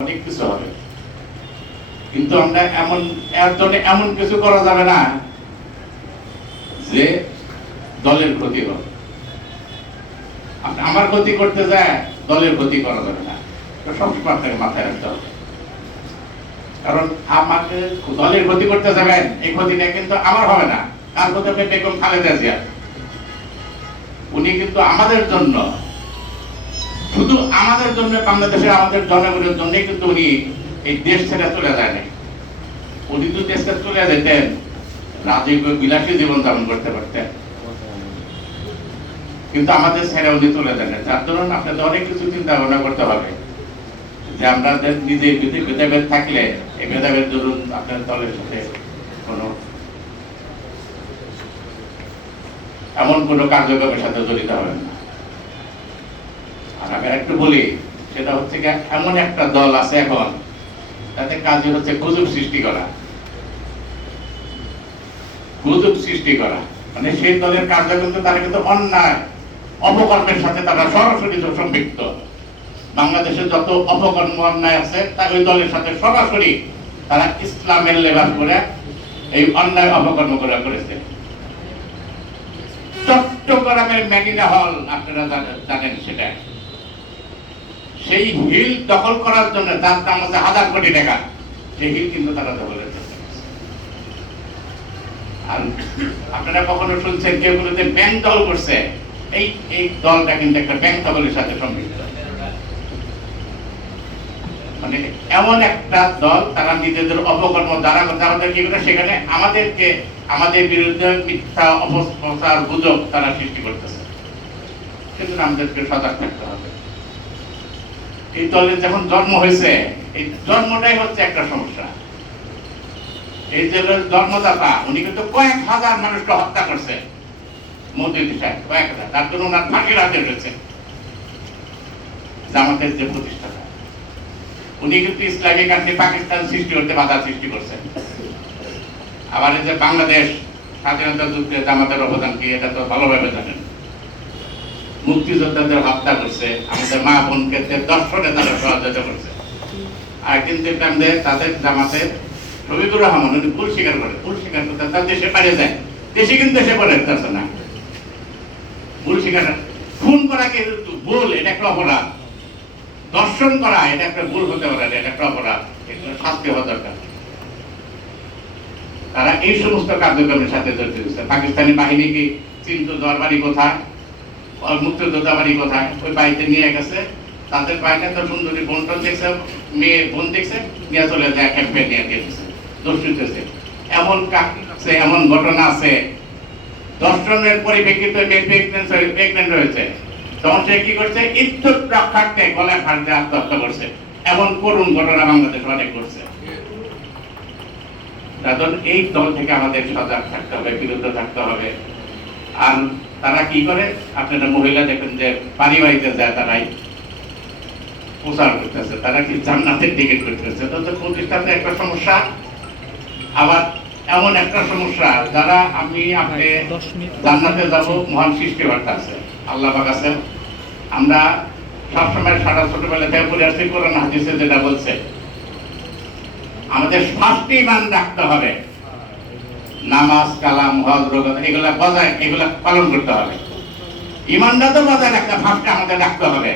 অনেক কিছু হবে, কিন্তু আমরা এর জন্য এমন কিছু করা যাবে না যে দলের ক্ষতি হবে। আমার ক্ষতি করতে যায়, দলের ক্ষতি করা যাবে না, সবসময় আপনাকে মাথায় রাখতে হবে। কারণ আমাকে দলের ক্ষতি করতে যাবেন, এই ক্ষতিটা কিন্তু আমার হবে না, কার ক্ষতি হবে? বেগম খালেদা জিয়া। উনি কিন্তু আমাদের জন্য, শুধু আমাদের জন্য, বাংলাদেশের আমাদের জনগণের জন্যই কিন্তু উনি এই দেশ ছেড়ে চলে যায় নাই। উনি তো দেশ ছেড়ে চলে যেতেন, রাজকীয় বিলাসী জীবন যাপন করতে পারতেন, কিন্তু আমাদের ছেড়ে উনি চলে যান। যার জন্য আপনাদের অনেক কিছু চিন্তা ভাবনা করতে হবে যে আমরা নিজের ভিতরে ভেদাভেদ থাকলে এই ভেদাভেদ ধরুন আপনার দলের সাথে কোনো এমন কোনো কার্যক্রমের সাথে জড়িত হবেন না। আর আমি একটু বলি, সেটা হচ্ছে এমন একটা দল আছে এখন, তাদের কাজই হচ্ছে গুজব সৃষ্টি করা। গুজব সৃষ্টি করা মানে সেই দলের কার্যক্রম তারা কিন্তু অন্যায় অপকর্মের সাথে তারা সরাসরি সম্পৃক্ত। বাংলাদেশে যত অপকর্ম অন্যায় আছে তার ওই দলের সাথে সরাসরি তারা ইসলামের লেবাস করে এই অন্যায় অপকর্ম করেছে। চট্টগ্রামের মেডিনা হল আপনারা জানেন, সেটা সেই হিল দখল করার জন্য তার দাম হচ্ছে 1000 কোটি টাকা। সেই হিল কিন্তু তারা দখলের চেষ্টা করছে। আর আপনারা কখনো শুনছেন কেউ বলতে ব্যাংক দল করছে? এই দলটা কিন্তু একটা ব্যাংক দখলের সাথে সম্পৃক্ত। মানে এমন একটা দল, তারা নিজেদের অপকর্ম দ্বারা কি করে সেখানে আমাদের বিরুদ্ধে মিথ্যা অপপ্রচার গুজব তারা সৃষ্টি করতেছে। সেজন্য আমাদেরকে সজাগ থাকতে হবে। এই দলের যখন জন্ম হয়েছে, এই জন্মটাই হচ্ছে একটা সমস্যা। এই দলের জন্মদাতা উনি কিন্তু কয়েক হাজার মানুষকে হত্যা করছে, মোদী সাহেব, কয়েক হাজার। তার জন্য ওনার ফাঁসির হাতে রয়েছে। জামাতের যে প্রতিষ্ঠাতা, উনি কিন্তু ইসলামী কান্ট্রি পাকিস্তান সৃষ্টি করতে বাধা সৃষ্টি করছেন। আবার এই যে বাংলাদেশ স্বাধীনতা যুদ্ধে জামাতের অবদান কি, এটা তো ভালোভাবে জানেন। মুক্তিযোদ্ধাদের হত্যা করছে, আমাদের মা বোনকে দর্শনে তারা সহযোগিতা করছে। আর কিন্তু তাদের জামাতের শহীদুর রহমান উনি ভুল স্বীকার করে, ভুল স্বীকার করতে তার দেশে পালিয়ে যায়। দেশে কিন্তু এসে পড়ে যাচ্ছে না, ভুল স্বীকার। খুন করা কিন্তু ভুল, এটা একটা অপরাধ। দর্শন করা এটা একটা ভুল হতে পারে, এটা একটা অপরাধ, এগুলো শাস্তি হওয়া দরকার। তারা এই সমস্ত কার্যক্রমের সাথে জড়িত হয়েছে। পাকিস্তানি বাহিনী কি চিন্তু দরবারি কোথায়, মুক্তিযোদ্ধা বাড়ি কোথায়, ওই বাড়িতে নিয়ে গেছে। তাদের বাড়িতে তো সুন্দরী বোনটা দেখছে, মেয়ে বোন দেখছে, নিয়ে চলে যায় ক্যাম্পে নিয়ে দিয়েছে, দর্শিতেছে। এমন ঘটনা আছে। দর্শনের পরিপ্রেক্ষিতে প্রেগনেন্ট রয়েছে, তখন সে কি করছে, ইজ্জত রক্ষার্থে গলায় ফাঁস দিয়ে আত্মহত্যা করছে। এমন করুণ ঘটনা বাংলাদেশ অনেক করছে। কারণ এই দল থেকে আমাদের সজাগ থাকতে হবে, বিরত থাকতে হবে। আর তারা কি করে, আপনারা মহিলা দেখেন যে বাড়ি বাড়িতে যায়, তারাই প্রচার করতেছে, তারা কি জান্নাতের টিকিট করতেছে। তো প্রতিষ্ঠাতে একটা সমস্যা। আবার এমন একটা সমস্যা, যারা আপনি জান্নাতে যাব, মহান সৃষ্টিকর্তা আছে, আল্লাহ পাক আছেন। আমরা সবসময় সারা ছোটবেলা থেকে পড়ে আসছি কোরআন হাদিসে যেটা বলছে, আমাদের 5টি ইমান রাখতে হবে। নামাজ, কালাম, হজ, রোজা, এগুলা পালন করতে হবে। ইমানটা তো বজায় রাখতে 5টা আমাদের রাখতে হবে।